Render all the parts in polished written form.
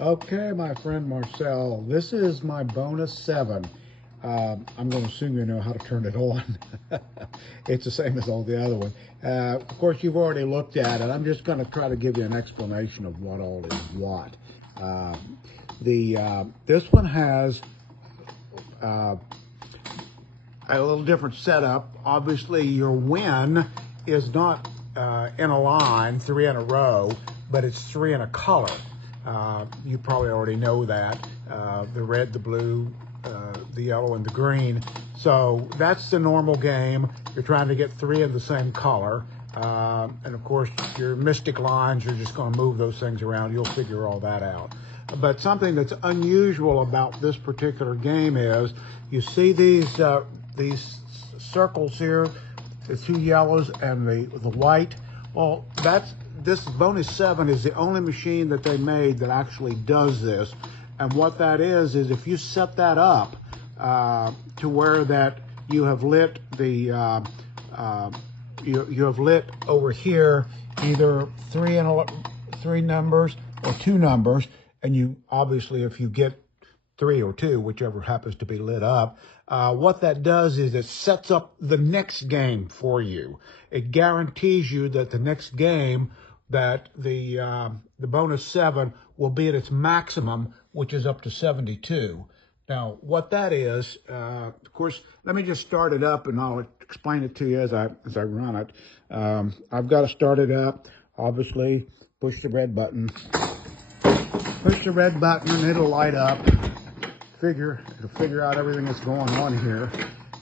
Okay, my friend Marcel, this is my bonus 7. I'm going to assume you know how to turn it on. It's the same as all the other one. Of course, you've already looked at it. I'm just going to try to give you an explanation of what all is what. Uh, this one has uh, a little different setup. Obviously, your win is not in a line, 3 in a row, but it's 3 in a color. You probably already know that. The red, the blue, the yellow, and the green. So that's the normal game. You're trying to get 3 of the same color. And of course, your mystic lines, you're just going to move those things around. You'll figure all that out. But something that's unusual about this particular game is you see these circles here, the 2 yellows and the white. Well, this bonus 7 is the only machine that they made that actually does this. And what that is if you set that up to where that you have lit the you have lit over here either 3 numbers or 2 numbers, and you obviously if you get 3 or 2, whichever happens to be lit up, what that does is it sets up the next game for you. It guarantees you that the next game that the bonus 7 will be at its maximum, which is up to 72. Now, what that is, of course, let me just start it up and I'll explain it to you as I run it. I've got to start it up. Obviously, push the red button. Push the red button and it'll light up. It'll figure out everything that's going on here.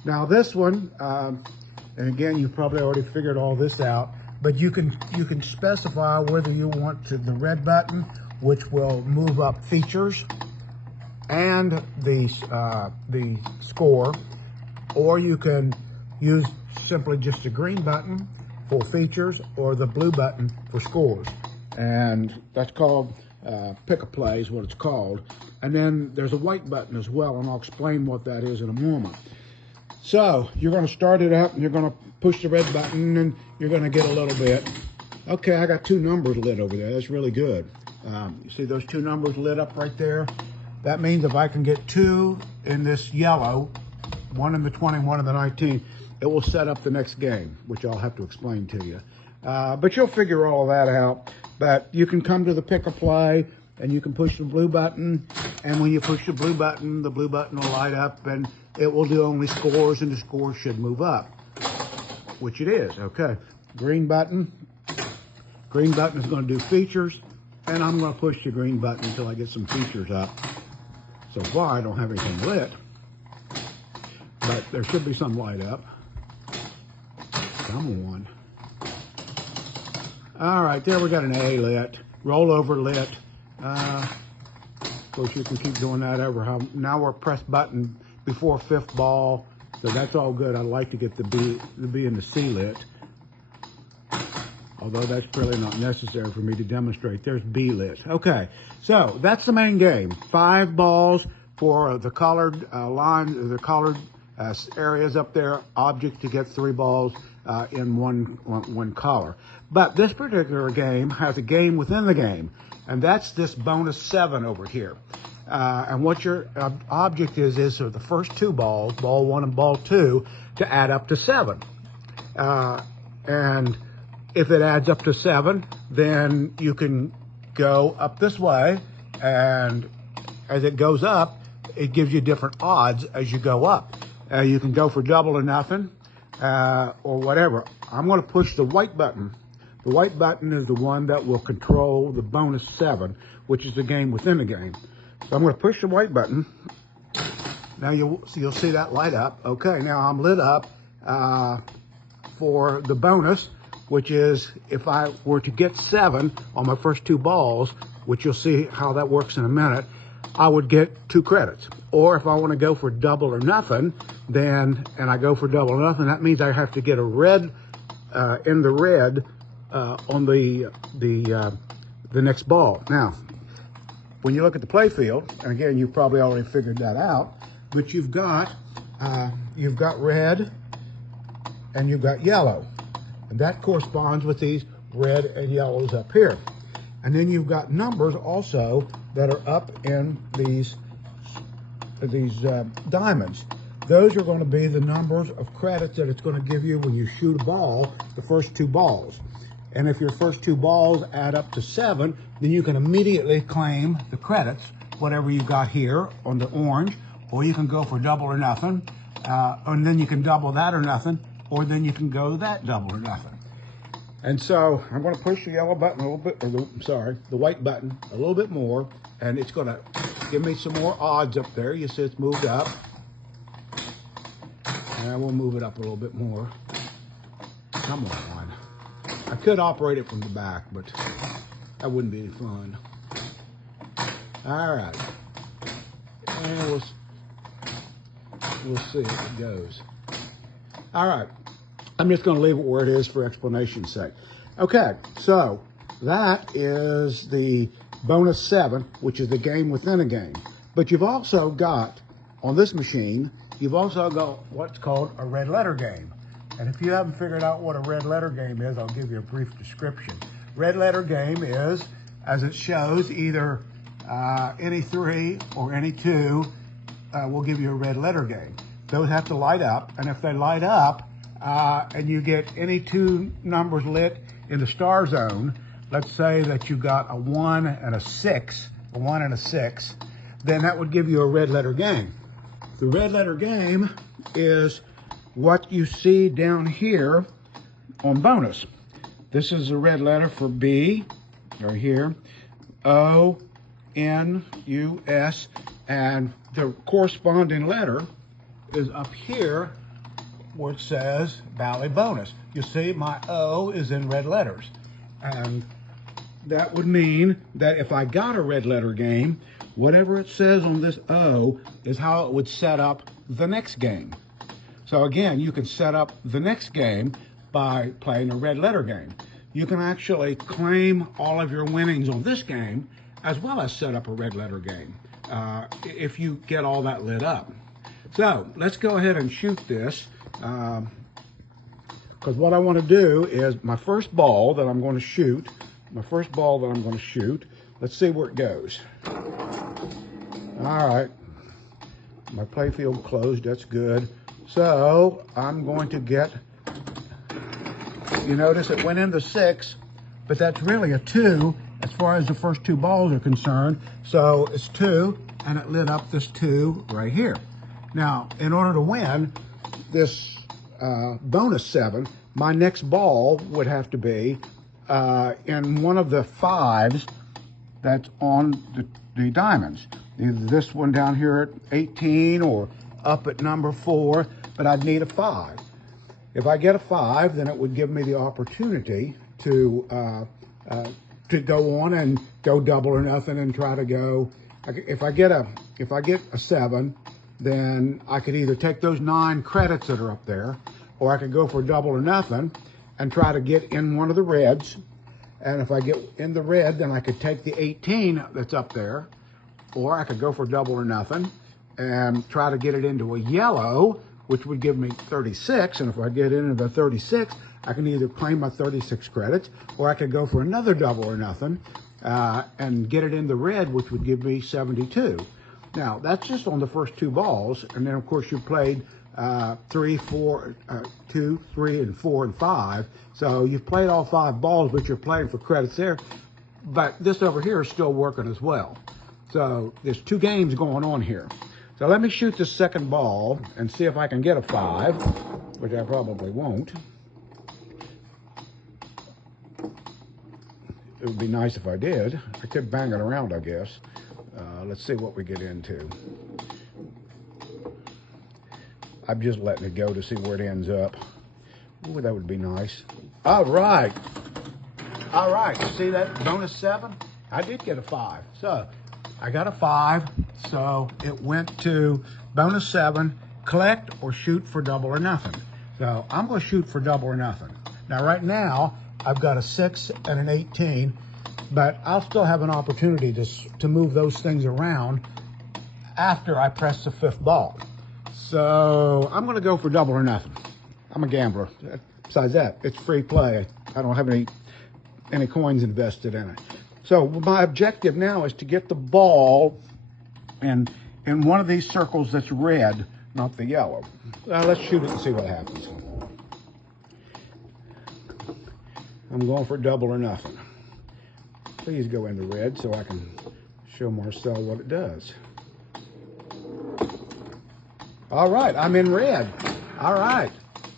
Now this one, and again, you've probably already figured all this out, but you can specify whether you want the red button, which will move up features and the score, or you can use simply just the green button for features or the blue button for scores. And that's called pick-a-play is what it's called. And then there's a white button as well, and I'll explain what that is in a moment. So you're going to start it up and you're going to push the red button and you're going to get a little bit. Okay, I got 2 numbers lit over there. That's really good. You see those 2 numbers lit up right there? That means if I can get 2 in this yellow, 1 in the 20, 1 in the 19, it will set up the next game, which I'll have to explain to you. But you'll figure all of that out. But you can come to the pick-a-play and you can push the blue button. And when you push the blue button will light up and it will do only scores, and the scores should move up, which it is. Okay, green button is going to do features, and I'm going to push the green button until I get some features up. So far, I don't have anything lit, but there should be some light up. Come on. All right, there we got an A lit, rollover lit. Of course, you can keep doing that over. Now we're press button before 5th ball, so that's all good. I'd like to get the B and the C lit, although that's really not necessary for me to demonstrate. There's B lit. Okay, so that's the main game. 5 balls for the colored line, the colored areas up there, object to get 3 balls in one color. But this particular game has a game within the game, and that's this bonus 7 over here. And what your object is for the first 2 balls, ball 1 and ball 2, to add up to 7. And if it adds up to 7, then you can go up this way, and as it goes up, it gives you different odds as you go up. You can go for double or nothing, or whatever. I'm going to push the white button. The white button is the one that will control the bonus 7, which is the game within the game. So I'm going to push the white button. Now you'll see that light up. Okay, now I'm lit up for the bonus, which is if I were to get 7 on my first 2 balls, which you'll see how that works in a minute, I would get 2 credits. Or if I want to go for double or nothing, and I go for double or nothing, that means I have to get a red in the red on the next ball. Now, when you look at the play field, and again, you've probably already figured that out, but you've got red and you've got yellow, and that corresponds with these red and yellows up here. And then you've got numbers also that are up in these diamonds. Those are going to be the numbers of credits that it's going to give you when you shoot a ball, the first 2 balls. And if your first 2 balls add up to 7, then you can immediately claim the credits, whatever you got here on the orange, or you can go for double or nothing, and then you can double that or nothing, or then you can go that double or nothing. And so I'm going to push the yellow button a little bit, or the white button a little bit more, and it's going to give me some more odds up there. You see it's moved up. And we'll move it up a little bit more. Come on. I could operate it from the back, but that wouldn't be any fun. All right. And we'll see if it goes. All right. I'm just going to leave it where it is for explanation's sake. Okay, so that is the bonus 7, which is the game within a game. But you've also got, on this machine, you've also got what's called a red letter game. And if you haven't figured out what a red letter game is, I'll give you a brief description. Red letter game is, as it shows, either any 3 or any 2 will give you a red letter game. Those have to light up, and if they light up and you get any 2 numbers lit in the star zone, let's say that you got a 1 and a 6, a 1 and a 6, then that would give you a red letter game. The red letter game is what you see down here on bonus. This is a red letter for B, right here, O, N, U, S, and the corresponding letter is up here where it says Bally Bonus. You see my O is in red letters. And that would mean that if I got a red letter game, whatever it says on this O is how it would set up the next game. So again, you can set up the next game by playing a red letter game. You can actually claim all of your winnings on this game as well as set up a red letter game if you get all that lit up. So let's go ahead and shoot this, because what I want to do is my first ball that I'm going to shoot, let's see where it goes. All right, my playfield closed, that's good. So I'm going to get, you notice it went in the 6, but that's really a 2 as far as the first 2 balls are concerned. So it's 2, and it lit up this 2 right here. Now, in order to win this bonus 7, my next ball would have to be in one of the 5s that's on the diamonds. Either this one down here at 18 or up at number 4, but I'd need a 5. If I get a 5, then it would give me the opportunity to go on and go double or nothing and try to go. If I get a 7, then I could either take those 9 credits that are up there, or I could go for double or nothing and try to get in one of the reds. And if I get in the red, then I could take the 18 that's up there, or I could go for double or nothing and try to get it into a yellow, which would give me 36. And if I get into the 36, I can either claim my 36 credits, or I could go for another double or nothing and get it in the red, which would give me 72. Now, that's just on the first 2 balls. And then, of course, you played 3, 4, 2, 3, and 4, and 5. So you've played all 5 balls, but you're playing for credits there. But this over here is still working as well. So there's 2 games going on here. So let me shoot this second ball and see if I can get a 5, which I probably won't. It would be nice if I did. I could bang it around, I guess. Let's see what we get into. I'm just letting it go to see where it ends up. Ooh, that would be nice. All right. All right, see that bonus 7? I did get a 5. So I got a 5, so it went to bonus 7, collect or shoot for double or nothing. So I'm going to shoot for double or nothing. Now right now, I've got a 6 and an 18, but I'll still have an opportunity to move those things around after I press the 5th ball. So I'm going to go for double or nothing. I'm a gambler. Besides that, it's free play. I don't have any coins invested in it. So my objective now is to get the ball in one of these circles that's red, not the yellow. Let's shoot it and see what happens. I'm going for double or nothing. Please go into red so I can show Marcel what it does. All right, I'm in red. All right,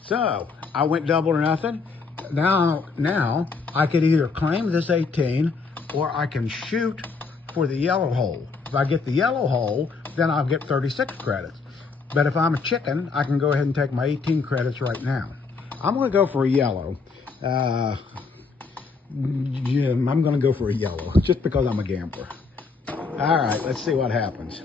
so I went double or nothing. Now I could either claim this 18 or I can shoot for the yellow hole. If I get the yellow hole, then I'll get 36 credits. But if I'm a chicken, I can go ahead and take my 18 credits right now. I'm gonna go for a yellow. Yeah, I'm gonna go for a yellow, just because I'm a gambler. All right, let's see what happens.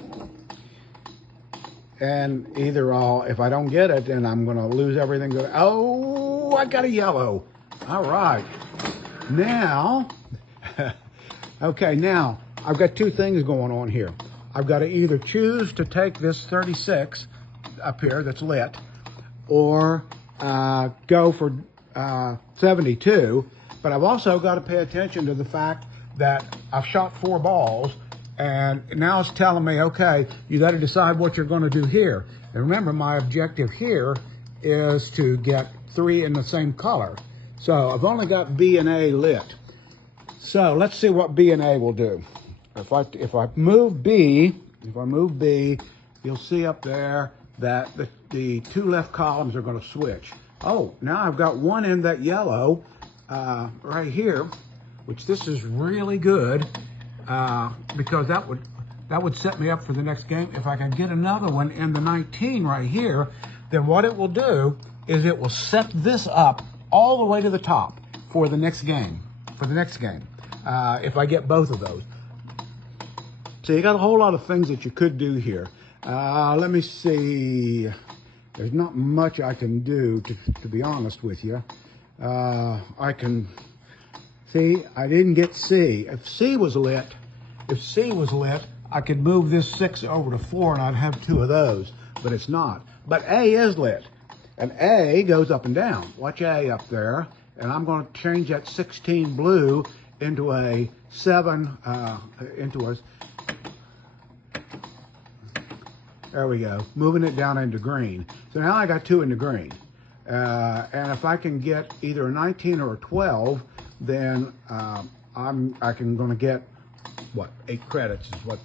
And either if I don't get it, then I'm gonna lose everything. Oh, I got a yellow. All right, now, okay, now I've got two things going on here. I've got to either choose to take this 36 up here that's lit, or go for 72, but I've also got to pay attention to the fact that I've shot 4 balls, and now it's telling me, okay, you got to decide what you're going to do here. And remember, my objective here is to get 3 in the same color. So I've only got B and A lit. So let's see what B and A will do. If I move B, you'll see up there that the 2 left columns are going to switch. Oh, now I've got one in that yellow right here, which this is really good because that would set me up for the next game. If I can get another one in the 19 right here, then what it will do is it will set this up all the way to the top for the next game. If I get both of those. So you got a whole lot of things that you could do here. Let me see. There's not much I can do, to be honest with you. I can see, I didn't get C. If C was lit, I could move this 6 over to 4 and I'd have 2 of those, but it's not. But A is lit, and A goes up and down. Watch A up there, and I'm going to change that 16 blue into a 7, there we go, moving it down into green. So now I got 2 into green. And if I can get either a 19 or a 12, then I'm going to get, what, 8 credits is what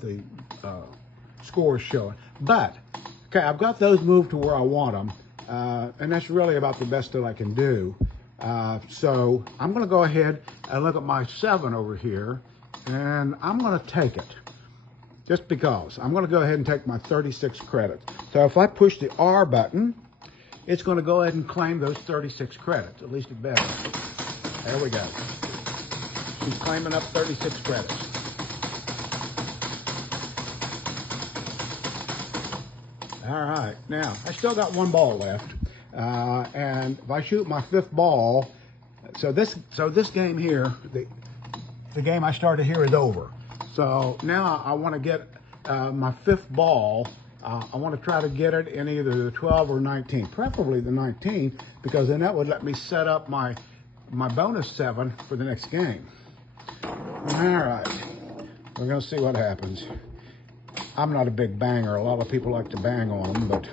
the score is showing. But, okay, I've got those moved to where I want them, and that's really about the best that I can do. So I'm going to go ahead and look at my 7 over here, and I'm going to take it. Just because. I'm going to go ahead and take my 36 credits. So if I push the R button, it's going to go ahead and claim those 36 credits. At least it better. There we go. She's claiming up 36 credits. All right. Now, I still got 1 ball left. And if I shoot my 5th ball, so this game here, the game I started here is over. So now I want to get my 5th ball. I want to try to get it in either the 12 or 19, preferably the 19, because then that would let me set up my bonus 7 for the next game. All right, we're going to see what happens. I'm not a big banger. A lot of people like to bang on them, but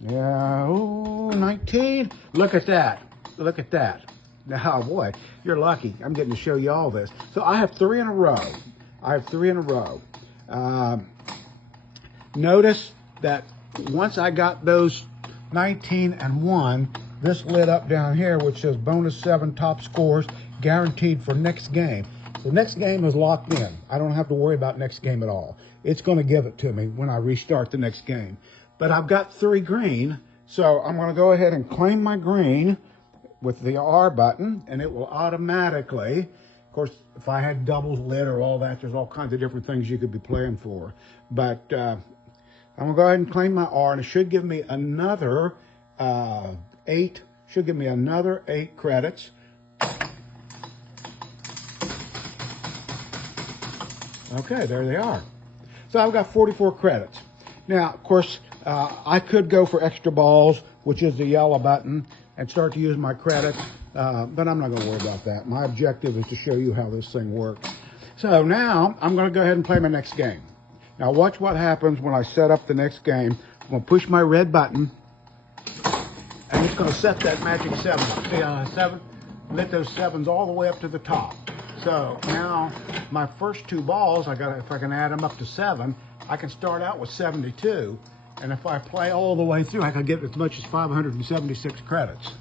yeah, ooh, 19. Look at that. Look at that. Now, boy, you're lucky. I'm getting to show you all this. So I have 3 in a row. Notice that once I got those 19 and 1, this lit up down here, which says bonus 7 top scores guaranteed for next game. The next game is locked in. I don't have to worry about next game at all. It's going to give it to me when I restart the next game. But I've got 3 green, so I'm going to go ahead and claim my green with the R button, and it will automatically, of course, if I had doubles lit or all that, there's all kinds of different things you could be playing for. But I'm going to go ahead and claim my R, and it should give me another 8, should give me another 8 credits. Okay, there they are. So I've got 44 credits. Now, of course, I could go for extra balls, which is the yellow button, and start to use my credits. but I'm not going to worry about that. My objective is to show you how this thing works. So now I'm going to go ahead and play my next game. Now watch what happens when I set up the next game. I'm going to push my red button, and it's going to set that magic 7. See how 7? Lit those 7s all the way up to the top. So now my first 2 balls, if I can add them up to 7, I can start out with 72. And if I play all the way through, I can get as much as 576 credits.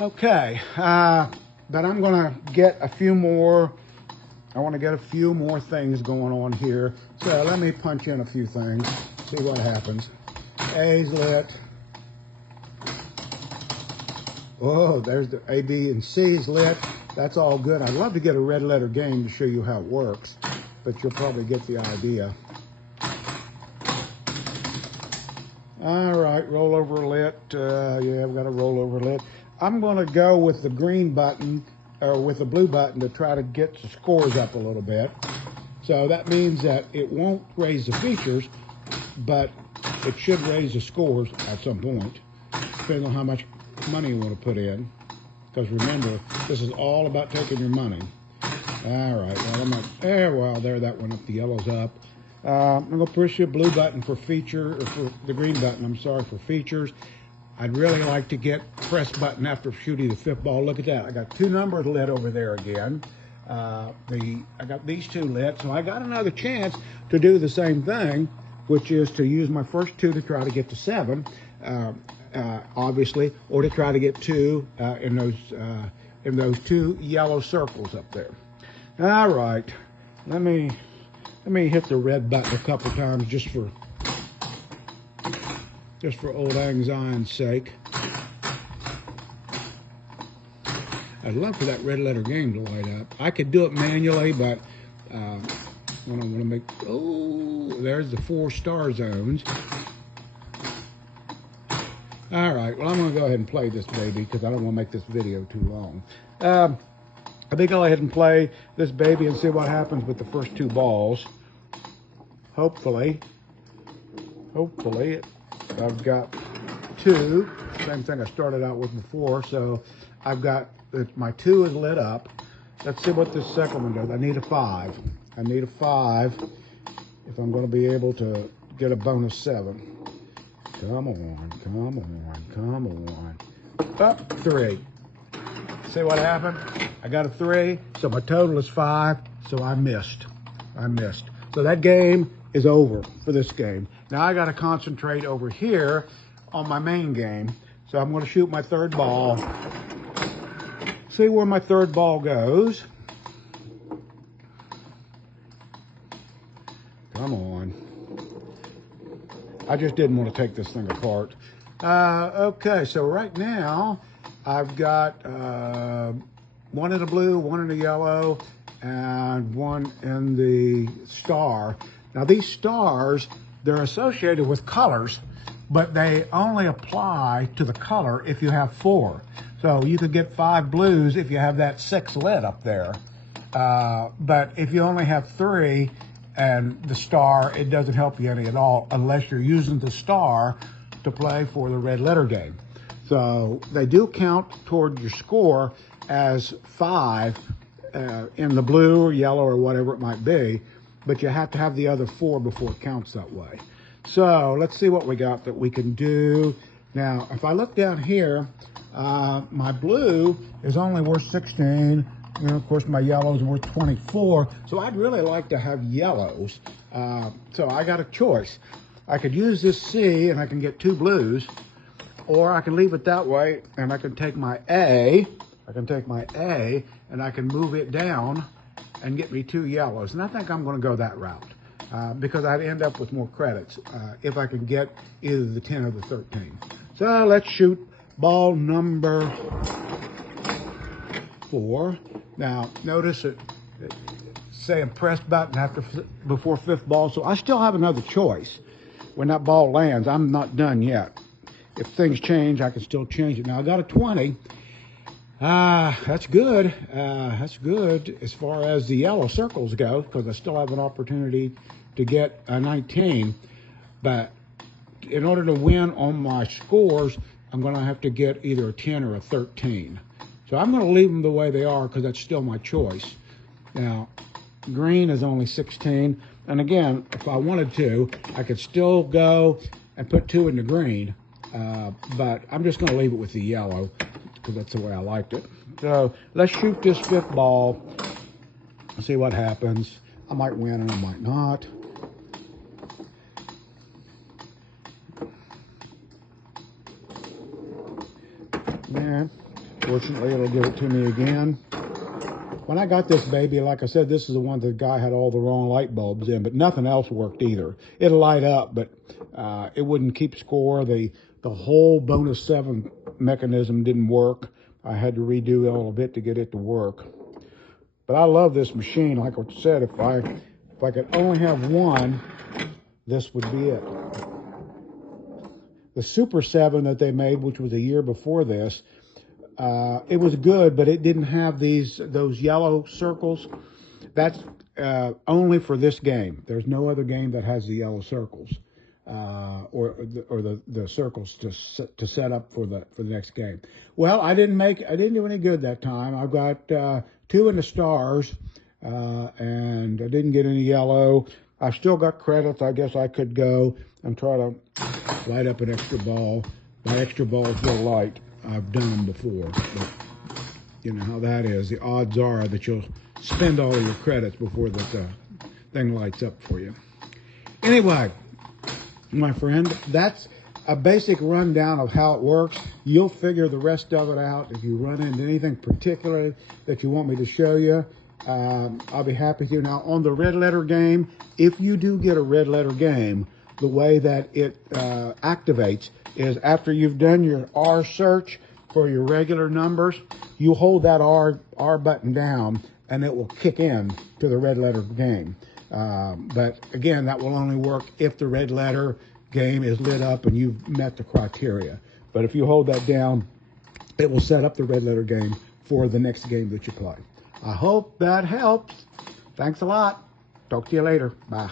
Okay, but I'm gonna get a few more. I want to get a few more things going on here. So let me punch in a few things, see what happens. A's lit. Oh, there's the A, B, and C's lit. That's all good. I'd love to get a red letter game to show you how it works, but you'll probably get the idea. All right, rollover lit. Yeah, I've got a rollover lit. I'm going to go with the green button, or with the blue button, to try to get the scores up a little bit. So that means that it won't raise the features, but it should raise the scores at some point, depending on how much money you want to put in. Because remember, this is all about taking your money. All right, well, I'm not, well, there, that went up, the yellow's up. I'm going to push the blue button for feature, or for the green button, I'm sorry, for features. I'd really like to get press button after shooting the 5th ball. Look at that. I got 2 numbers lit over there again. I got these 2 lit, so I got another chance to do the same thing, which is to use my first 2 to try to get to 7, obviously, or to try to get 2 in those 2 yellow circles up there. All right, let me hit the red button a couple times just for old lang syne's sake. I'd love for that red letter game to light up. I could do it manually, but when I want to make, oh, there's the 4 star zones. All right, well, I'm going to go ahead and play this baby because I don't want to make this video too long. I think I'll go ahead and play this baby and see what happens with the first 2 balls. Hopefully, I've got 2, same thing I started out with before, so I've got, my 2 is lit up. Let's see what this second one does. I need a 5. I need a 5 if I'm going to be able to get a bonus 7. Come on, come on, come on. Up, 3. See what happened? I got a 3, so my total is 5, so I missed. So that game is over for this game. Now I got to concentrate over here on my main game. So I'm going to shoot my 3rd ball. See where my 3rd ball goes. Come on. I just didn't want to take this thing apart. Okay, so right now I've got 1 in the blue, 1 in the yellow, and 1 in the star. Now these stars, they're associated with colors, but they only apply to the color if you have 4. So you could get 5 blues if you have that 6 lit up there. But if you only have 3 and the star, it doesn't help you any at all unless you're using the star to play for the red letter game. So they do count toward your score as 5 in the blue or yellow or whatever it might be, but you have to have the other 4 before it counts that way. So let's see what we got that we can do. Now, if I look down here, my blue is only worth 16. And of course, my yellows are worth 24. So I'd really like to have yellows. So I got a choice. I could use this C and I can get 2 blues, or I can leave it that way and I can take my A. And I can move it down and get me 2 yellows. And I think I'm going to go that route because I'd end up with more credits if I can get either the 10 or the 13. So let's shoot ball number 4. Now, notice it saying press button before 5th ball, so I still have another choice. When that ball lands, I'm not done yet. If things change, I can still change it. Now, I got a 20. That's good. That's good as far as the yellow circles go, because I still have an opportunity to get a 19. But in order to win on my scores, I'm going to have to get either a 10 or a 13. So I'm going to leave them the way they are because that's still my choice. Now, green is only 16. And again, if I wanted to, I could still go and put 2 in the green. But I'm just going to leave it with the yellow because that's the way I liked it. So let's shoot this 5th ball and see what happens. I might win and I might not. Man, fortunately it'll give it to me again. When I got this baby, like I said, this is the one that the guy had all the wrong light bulbs in, but nothing else worked either. It'll light up, but it wouldn't keep score. The whole bonus 7 mechanism didn't work. I had to redo all of it to get it to work. But I love this machine. Like I said, if I could only have one, this would be it. The Super 7 that they made, which was a year before this, it was good, but it didn't have those yellow circles. That's only for this game. There's no other game that has the yellow circles or the circles to set up for the next game. Well, I didn't do any good that time. I've got 2 in the stars, and I didn't get any yellow. I've still got credits. I guess I could go and try to light up an extra ball. My extra balls will light. I've done them before, but you know how that is. The odds are that you'll spend all of your credits before the thing lights up for you. Anyway, my friend, that's a basic rundown of how it works. You'll figure the rest of it out. If you run into anything particular that you want me to show you, I'll be happy to. Now, on the red letter game, if you do get a red letter game, the way that it activates is after you've done your R search for your regular numbers, you hold that R button down and it will kick in to the red letter game. But again, that will only work if the red letter game is lit up and you've met the criteria. But if you hold that down, it will set up the red letter game for the next game that you play. I hope that helps. Thanks a lot. Talk to you later. Bye.